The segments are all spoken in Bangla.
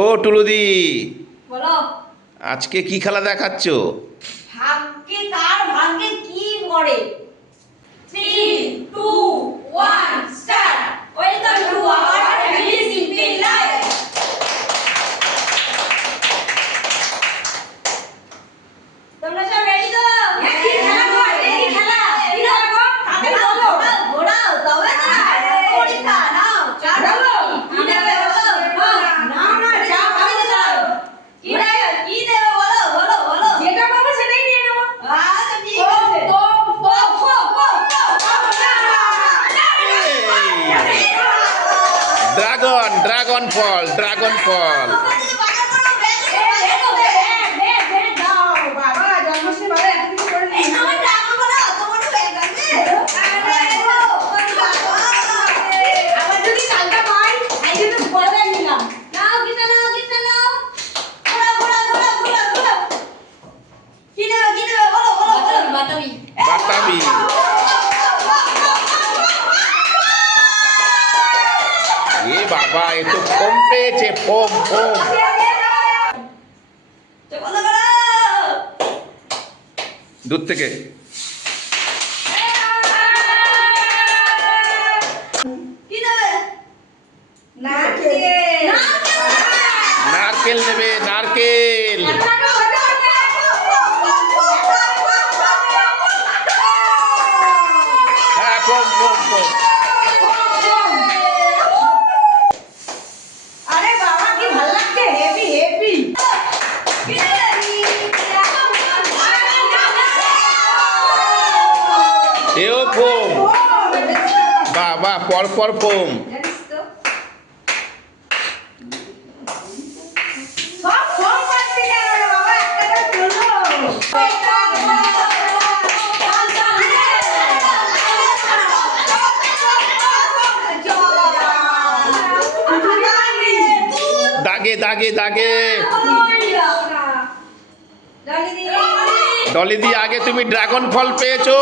ও টুলুদি, বলো। আজকে কি খেলা দেখাচ্ছ? ভাগ্যে কার ভাগ্যে কি পড়ে। 3 2 1 start. Welcome to our family simple life. তোমরা সব রেডি তো? হ্যাঁ, কি খেলা গো? এই খেলা কি রকম? তাতে বলো ঘোড়াও তবে না পরীক্ষা নাও চাড়াবো কি দেবে বলো। না না যাও আমি যাও কি দেবে কি দেবে বলো বলো বলো যেটা পাবো সেটাই নিয়ে নেব। আচ্ছা ঠিক আছে। তো ড্রাগন ড্রাগন ফল, ড্রাগন ফল। বাতাবি। এ বাবা, এ তো ফোম পেয়েছে, ফোম ফোম। দূর থেকে নারকেল নেবে, নারকেল। হ্যাঁ, ফোম ফোম ফোম। আরে বাবা কি ভালো লাগছে, হেভি হেভি। এও ফোম। বাবা, পর পর ফোম। সব ফোন করতে গেল রে বাবা, একটা চলো। দাগে দাগে দাগে। ডলি দি, আগে তুমি ড্রাগন ফল পেয়েছো।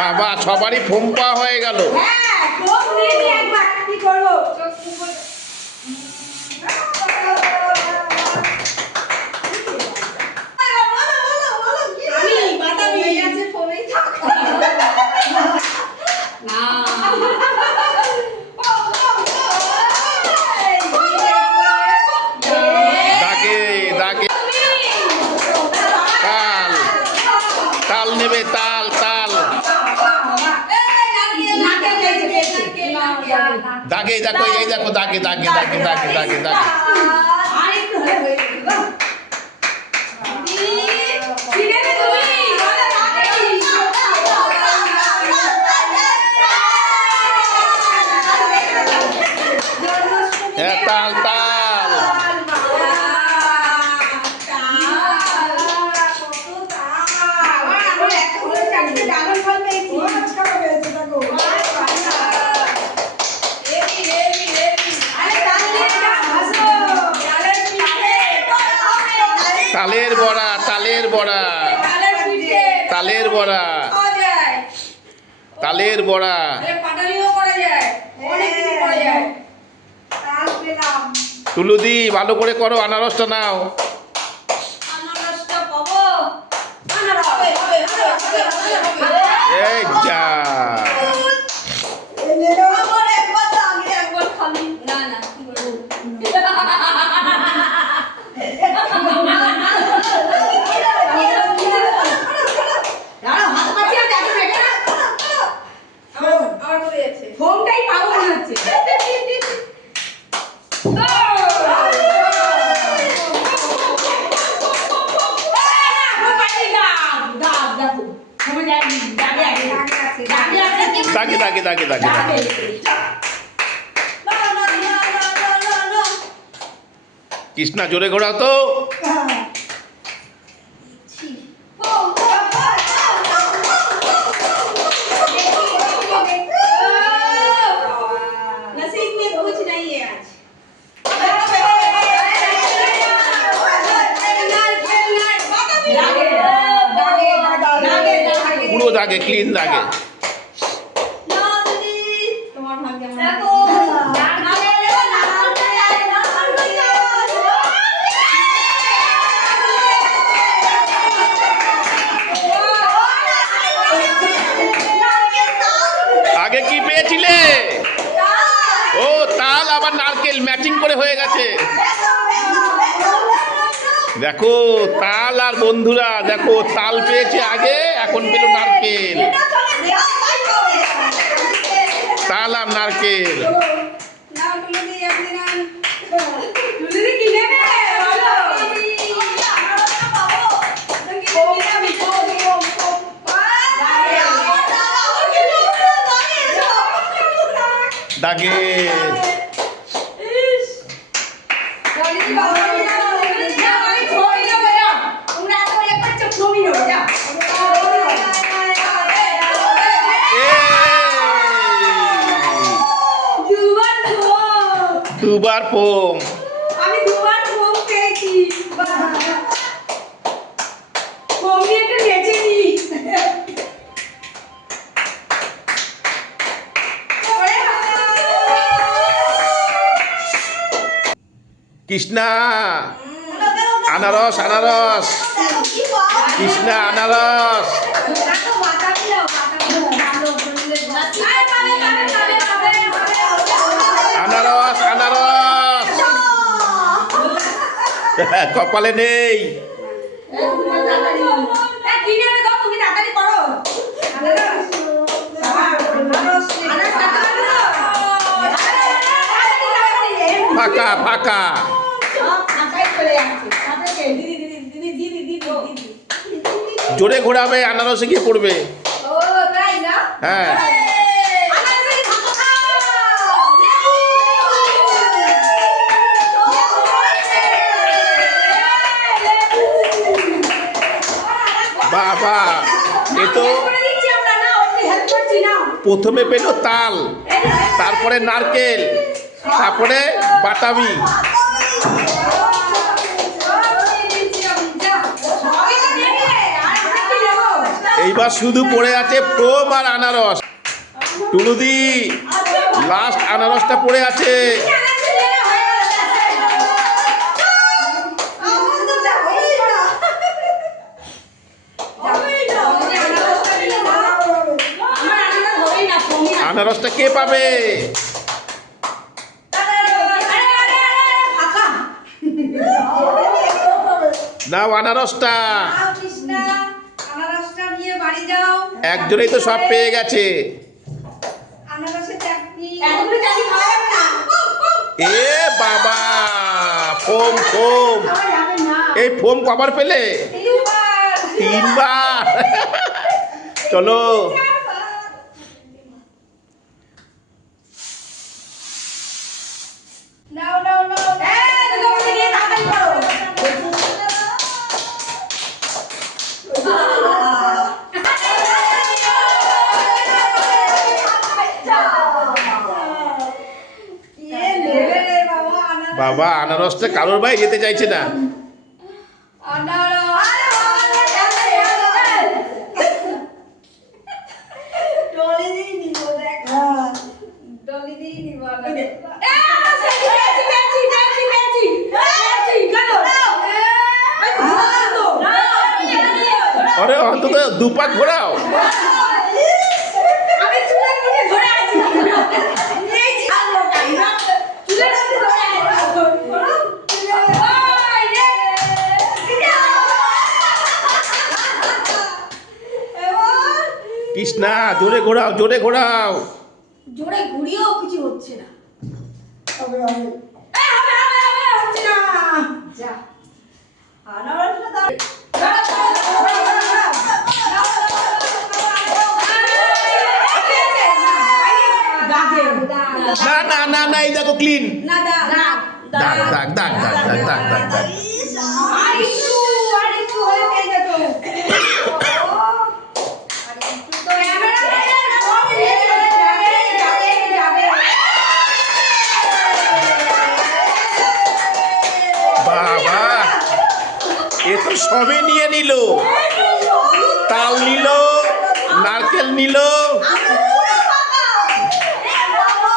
বাবা, সবারই ফোম পাওয়া হয়ে গেল। দাগে দাগে। তাল তাল নেবে, তাল তাল। দাগে দেখো, এই দেখো, দাগে দাগে দাগে দাগে দাগে দাগে। হ্যাঁ, তাল তাল। তালের বড়া, তালের বড়া, তালের বড়া, তালের বড়া। টুলুদি, ভালো করে করো, আনারসটা নাও। এই যা। ফোনটাই পাবো মনে হচ্ছে। দাগে দাগে দাগে দাগে দাগে। কৃষ্ণা, জোরে ঘোরাও তো। नसीब में कुछ नहीं है आज। দাগে, ক্লিন দাগে। না দিদি তোমার ভাগ্যে আমার দেখো আগে কি পেয়েছিলে? ও তাল আবার নারকেল ম্যাচিং করে হয়ে গেছে। দেখো তাল আর বন্ধুরা দেখো তাল পেয়েছে আগে, এখন পেল নারকেল। তাল আর নারকেল। নাও টুলুদি আপনি নান। দিদি কি নেবে বলো দাগে টুলুদি বাবা নাও। দুবার ফোম। আমি দুবার ফোম পেয়েছি। ফোম নিয়ে একটু নেচে নি। কৃষ্ণা আনারস আনারস, কৃষ্ণা আনারস। আনারস আনারস কপালে নেই। ফাঁকা ফাঁকা। জোরে ঘোরাবে, আনারসে গিয়ে পড়বে। হ্যাঁ বাবা, এ তো প্রথমে পেল তাল, তারপরে নারকেল, তারপরে বাতাবি। এইবার শুধু পড়ে আছে ফোম আর আনারস। টুলুদি লাস্ট আনারসটা পড়ে আছে। আনারসটা কে পাবে? নাও আনারসটা। আনারসটা নিয়ে বাড়ি যাও। একজনেই তো সব পেয়ে গেছে। আনারসের চাটনি। এ বাবা, ফোম ফোম। এই ফোম কবার পেলে? তিনবার। চলো নাও নাও নাও। বাবা, আনারসটা কারোর ভাই যেতে চাইছে না। আরে অন্তত দুপা ঘোরাও। কৃষ্ণা জোরে ঘোরাও, জোরে ঘোরাও। জোরে ঘুরিয়েও কিছু হচ্ছে না। যা না না না না, এই দেখো ক্লিন। না দা না দাগ দাগ দাগ দাগ দাগ দাগ দাগ দাগ। আরেকটু হয়ে পেয়ে যেত। বাবা, এ তো সবে নিয়ে নিল। তাল নিল, নারকেল নিল। আমি পুরো ফাঁকা। এ বাবা।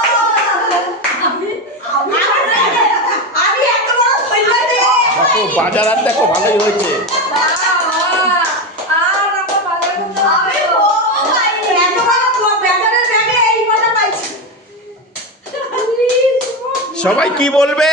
আমি এত বড় ধৈর্য দিয়ে দেখো বাজার আর দেখো ভালোই হয়েছে। আর আমার বাজার করতে আমি বউ পাইনি। এত বড় বেতনের ব্যাগে এই কটা পাইছি। সবাই কি বলবে?